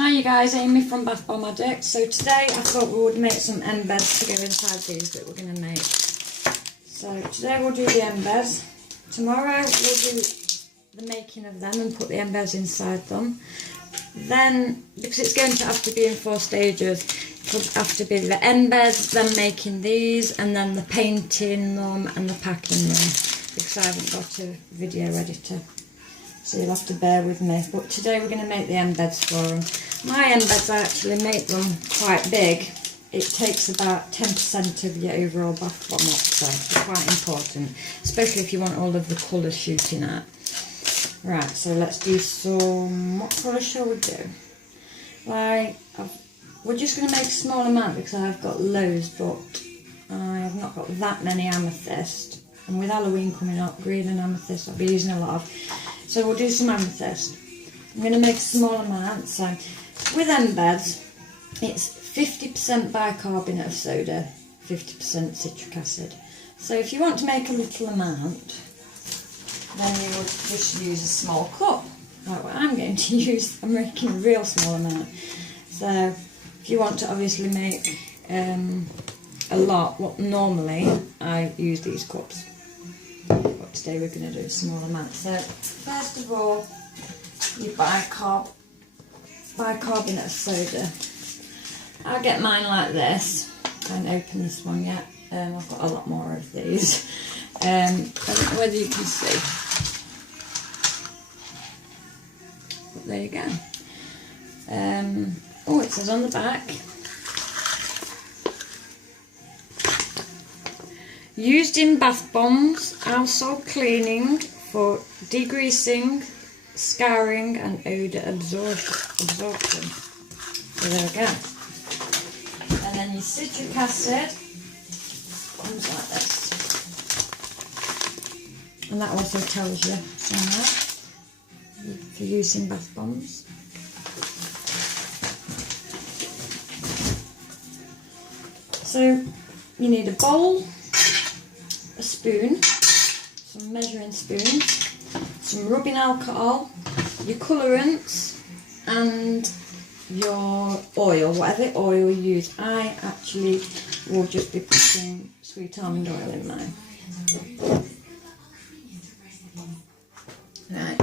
Hi you guys, Amy from Bath Bomb Addict. So today I thought we would make some embeds to go inside these that we're going to make. So today we'll do the embeds. Tomorrow we'll do the making of them and put the embeds inside them. Then, because it's going to have to be in 4 stages, it'll have to be the embeds, then making these, and then the painting them and the packing them. Because I haven't got a video editor. So you'll have to bear with me. But today we're going to make the embeds for them. My embeds, I actually make them quite big. It takes about 10% of your overall bath bomb up, so it's quite important. Especially if you want all of the colours shooting out. Right, so let's do some... What colour shall we do? We're just going to make a small amount because I've got loads, but I have not got that many amethyst. And with Halloween coming up, green and amethyst, I'll be using a lot of. So we'll do some amethyst. I'm going to make a small amount. So with embeds, it's 50% bicarbonate of soda, 50% citric acid. So if you want to make a little amount, then you would just use a small cup. Like what I'm going to use, I'm making a real small amount. So if you want to obviously make a lot, what normally I use these cups. But today we're going to do a small amount. So first of all, your bicarbonate of soda. I'll get mine like this. I haven't opened this one yet. I've got a lot more of these. I don't know whether you can see. But there you go. Oh, it says on the back. Used in bath bombs, household cleaning for degreasing, scouring and odour absorption. So there we go. And then your citric acid comes like this. And that also tells you somewhere for use in bath bombs. So you need a bowl, a spoon, some measuring spoons, some rubbing alcohol, your colourants and your oil, whatever oil you use. I actually will just be putting sweet almond oil in mine. Right,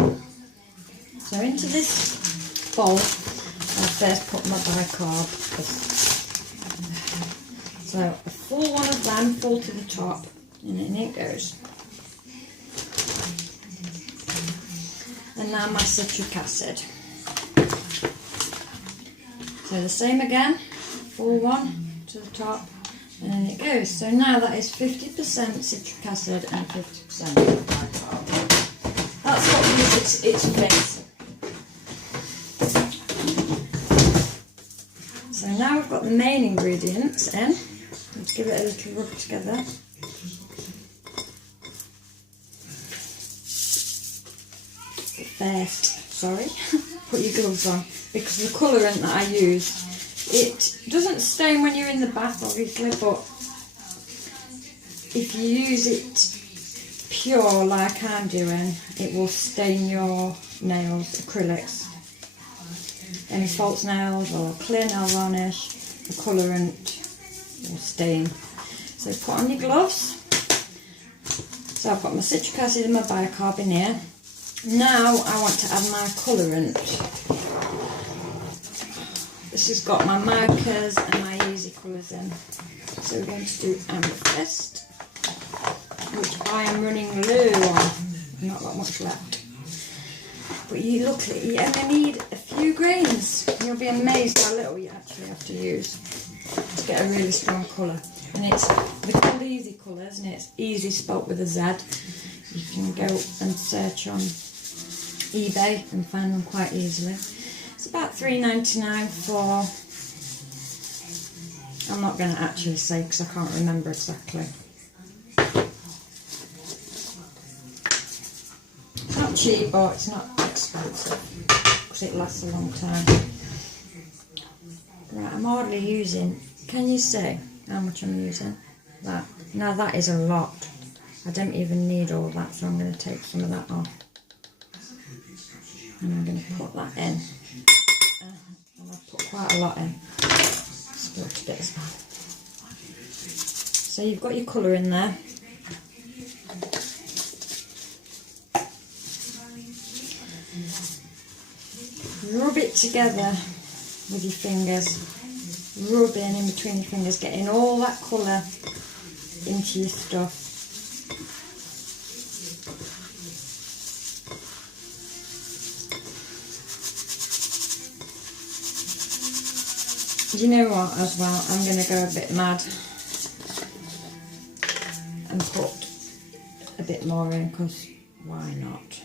so into this bowl I'll first put my bicarb. So a full one of them, full to the top, and in it goes. And now my citric acid. So the same again, full one to the top, and in it goes. So now that is 50% citric acid and 50% bicarb. That's what gives its base. So now we've got the main ingredients in. Let's give it a little rub together. Put your gloves on, because the colourant that I use, it doesn't stain when you're in the bath obviously, but if you use it pure like I'm doing, it will stain your nails, acrylics. Any false nails or clear nail varnish, the colourant will stain. So put on your gloves. So I've got my citric acid and my bicarb in here. Now I want to add my colourant. This has got my markers and my easy colours in. So we're going to do Amethyst, which I am running low on. I've not got much left. But you only need a few grains. You'll be amazed how little you actually have to use to get a really strong colour. And they're called easy colours, and it's easy spelt with a Z. You can go and search on eBay and find them quite easily. It's about $3.99 for, I'm not going to actually say because I can't remember exactly. It's not cheap, but it's not expensive because it lasts a long time. Right, I'm hardly using, can you see how much I'm using? That. Now that is a lot. I don't even need all that, so I'm going to take some of that off. And I'm going to put that in. And quite a lot in. Spilt a bit as well. So you've got your colour in there. Rub it together with your fingers. Rubbing in between your fingers, getting all that colour into your stuff. Do you know what, as well, I'm going to go a bit mad and put a bit more in, because why not?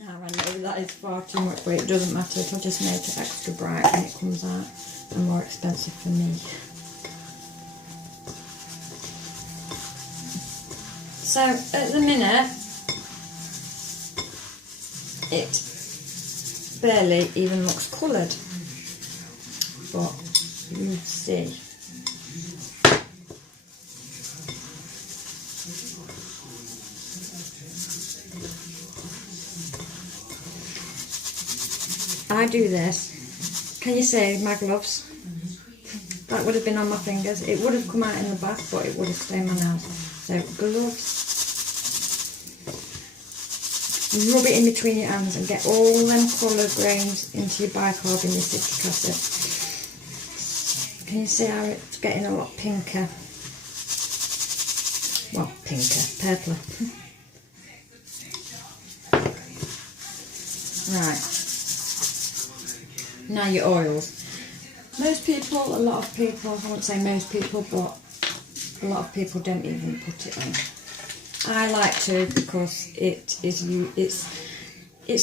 Now I know that is far too much, but it doesn't matter, it'll just make it extra bright when it comes out and more expensive for me. So at the minute, it barely even looks coloured, but you see. I do this. Can you see my gloves? That would have been on my fingers. It would have come out in the bath, but it would have stained my nails. So gloves. Rub it in between your hands and get all them colour grains into your bicarb and your citric acid. Can you see how it's getting a lot pinker? Well, pinker, purpler. Right. Now your oils. Most people, a lot of people, I won't say most people, but a lot of people don't even put it on. I like to, because it's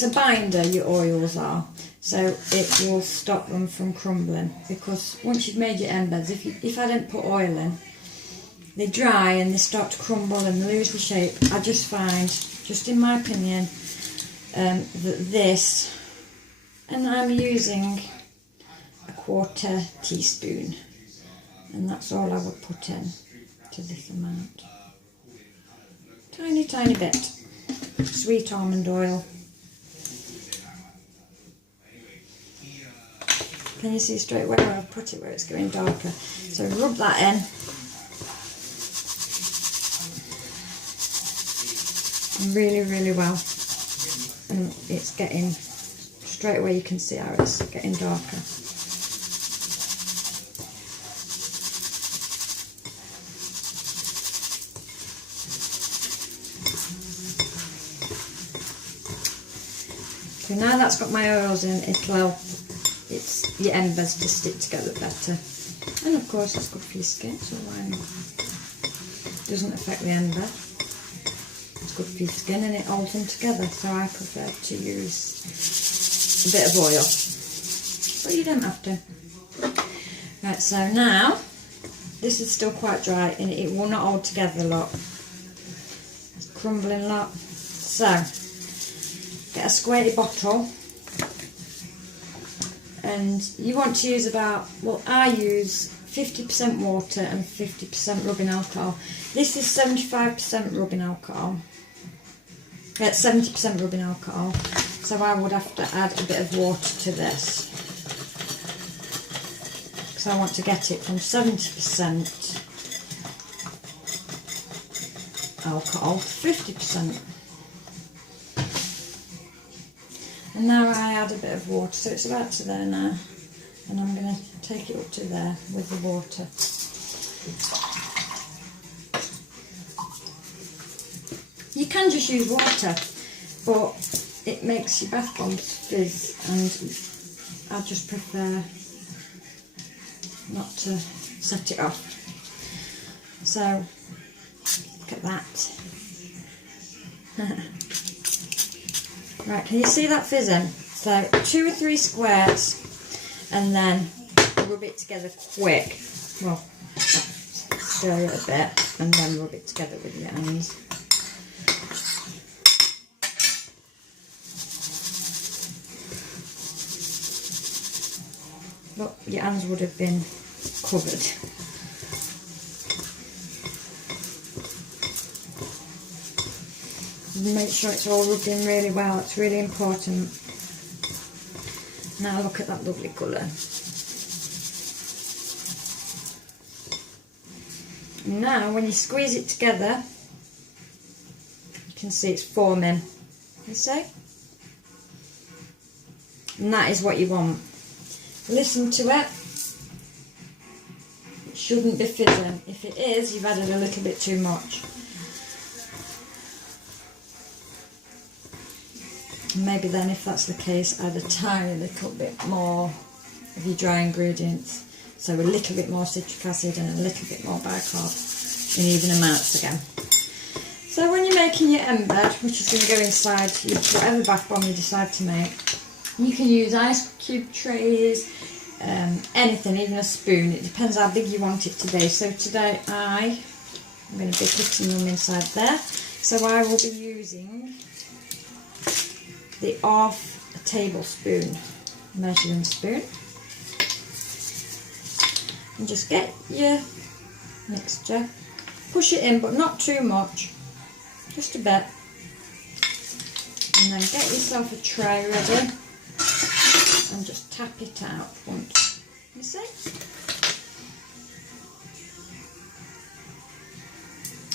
a binder, your oils are, so it will stop them from crumbling. Because once you've made your embeds, if I didn't put oil in, they dry and they start to crumble and they lose the shape. I just find, just in my opinion, that this, and I'm using a 1/4 teaspoon, and that's all I would put in to this amount. Tiny, tiny bit. Sweet almond oil. Can you see straight where I've put it, where it's going darker? So rub that in. Really, really well. And it's getting, straight away you can see how it's getting darker. So now that's got my oils in, it's your embeds to stick together better. And of course it's good for your skin, so why not? It doesn't affect the embed. It's good for your skin and it holds them together, so I prefer to use a bit of oil. But you don't have to. Right, so now, this is still quite dry and it will not hold together a lot. It's crumbling a lot. So, get a squirty bottle, and you want to use about, well, I use 50% water and 50% rubbing alcohol. This is 75% rubbing alcohol. 70% rubbing alcohol. So I would have to add a bit of water to this. Because I want to get it from 70% alcohol to 50%. And now I add a bit of water, so it's about to there now. And I'm going to take it up to there with the water. You can just use water, but it makes your bath bombs fizz, and I just prefer not to set it off. So, look at that. Right, can you see that fizzing? So 2 or 3 squirts and then rub it together quick. Well, stir it a bit and then rub it together with your hands. Look, your hands would have been covered. Make sure it's all rubbed in really well, it's really important. Now look at that lovely colour. Now when you squeeze it together, you can see it's forming, you see? And that is what you want. Listen to it. It shouldn't be fizzing. If it is, you've added a little bit too much. Maybe then, if that's the case, add a tiny little bit more of your dry ingredients. So a little bit more citric acid and a little bit more bicarb in even amounts again. So when you're making your embed, which is going to go inside whatever bath bomb you decide to make, you can use ice cube trays, anything, even a spoon. It depends how big you want it to be. So today I'm going to be putting them inside there. So I will be using the half a tablespoon measuring spoon. And just get your mixture, push it in but not too much, just a bit, and then get yourself a tray ready and just tap it out once, you see?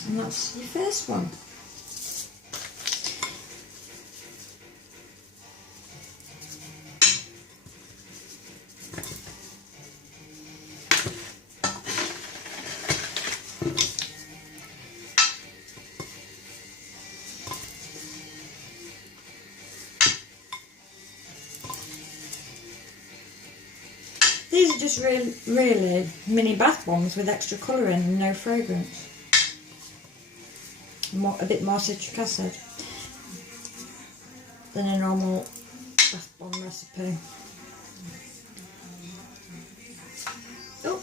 And that's your first one. These are just really mini bath bombs with extra colouring and no fragrance. A bit more citric acid than a normal bath bomb recipe. Oh,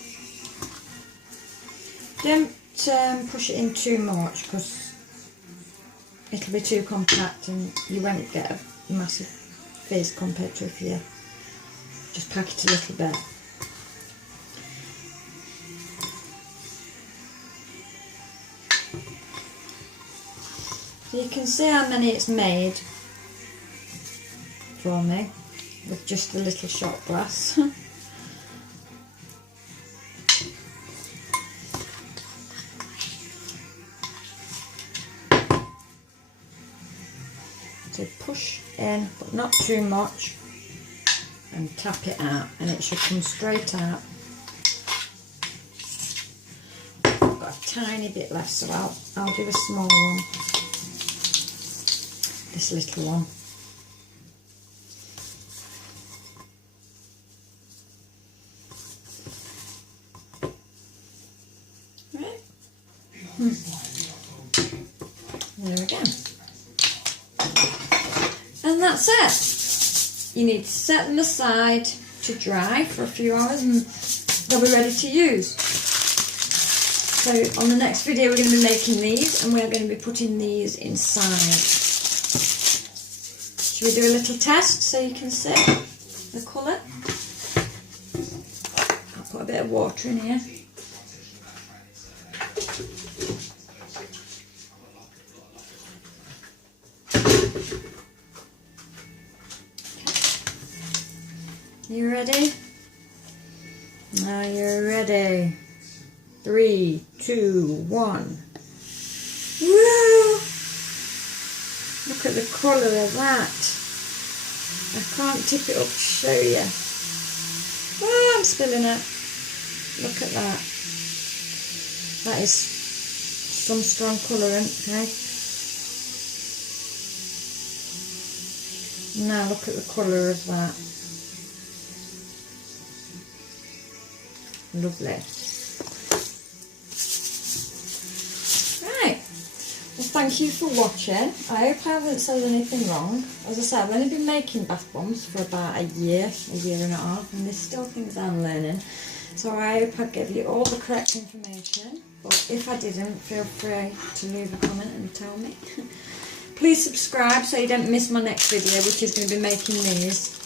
don't push it in too much because it'll be too compact and you won't get a massive fizz compared to if you just pack it a little bit. So you can see how many it's made for me with just a little shot glass. So push in, but not too much, and tap it out, and it should come straight out. I've got a tiny bit left, so I'll do a small one. This little one. Right. There we go. And that's it. You need to set them aside to dry for a few hours and they'll be ready to use. So on the next video we're going to be making these and we're going to be putting these inside. Should we do a little test so you can see the colour? I'll put a bit of water in here. You ready? Now you're ready. 3, 2, 1. Woo! Look at the colour of that. I can't tip it up to show you. Oh, I'm spilling it. Look at that. That is some strong colourant, okay? Now look at the colour of that. Lovely. Right. Well, thank you for watching. I hope I haven't said anything wrong. As I said, I've only been making bath bombs for about a year and a half, and there's still things I'm learning. So I hope I gave you all the correct information. But if I didn't, feel free to leave a comment and tell me. Please subscribe so you don't miss my next video, which is going to be making these.